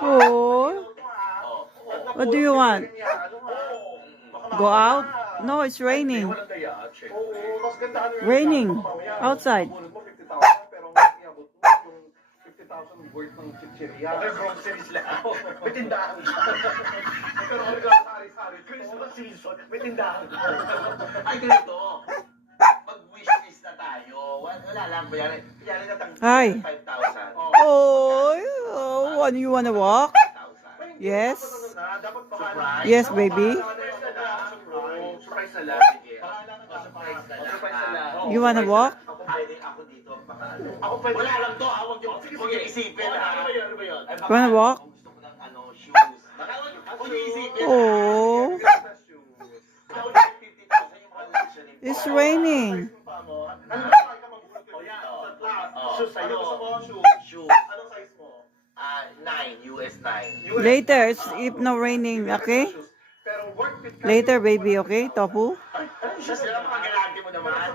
Oh, what do you want? Go out? No, it's raining. Raining outside. Worth ng chichirya. Okay, groceries lang. May tindahan. Pero sari-sari. Christmas season, may tindahan. Ay, ganito. Mag-wishlist na tayo. Wala lang ba yan? Kaya natanggap Hi. 5,000. Oh, you wanna walk? 5,000. Yes. Surprise? Yes, baby. Surprise na lang. Sige. Surprise na lang. Surprise na lang. You wanna walk? Ako dito. Ako pwede. Wala lang to. Huwag niyo isipin. Ano ba yun? Ano ba yun? You wanna walk? Gusto ko ng shoes. Huwag niyo isipin. Oh, Ako yung 50,000 yung mga decision nito. it's raining. Ano ba? Shoes sa'yo. Gusto mo shoes? Shoes. Anong size mo? 9. US 9. Later, it's if no raining, okay? Pero worth it. Later, baby, okay? Tofu? Shoes na lang mga galante mo naman.